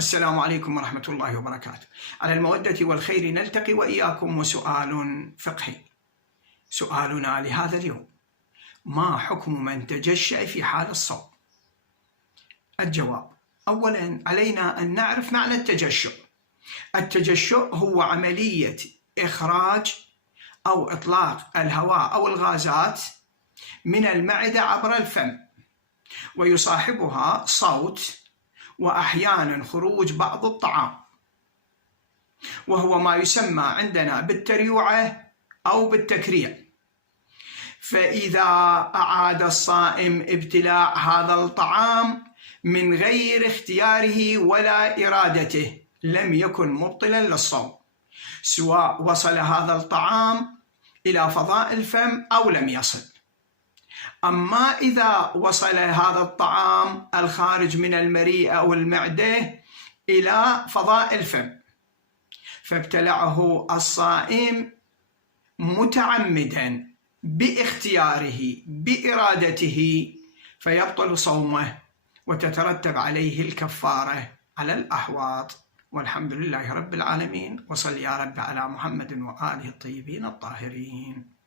السلام عليكم ورحمة الله وبركاته. على المودة والخير نلتقي وإياكم، وسؤال فقهي. سؤالنا لهذا اليوم: ما حكم من تجشأ في حال الصوم؟ الجواب: أولاً علينا أن نعرف معنى التجشؤ. التجشؤ هو عملية إخراج أو إطلاق الهواء أو الغازات من المعدة عبر الفم، ويصاحبها صوت وأحياناً خروج بعض الطعام، وهو ما يسمى عندنا بالتريوعة أو بالتكريع. فإذا أعاد الصائم ابتلاع هذا الطعام من غير اختياره ولا إرادته لم يكن مبطلاً للصوم، سواء وصل هذا الطعام إلى فضاء الفم أو لم يصل. أما إذا وصل هذا الطعام الخارج من المريء أو المعدة إلى فضاء الفم فابتلعه الصائم متعمداً باختياره بإرادته، فيبطل صومه وتترتب عليه الكفارة على الأحواض. والحمد لله رب العالمين، وصل يا رب على محمد وآله الطيبين الطاهرين.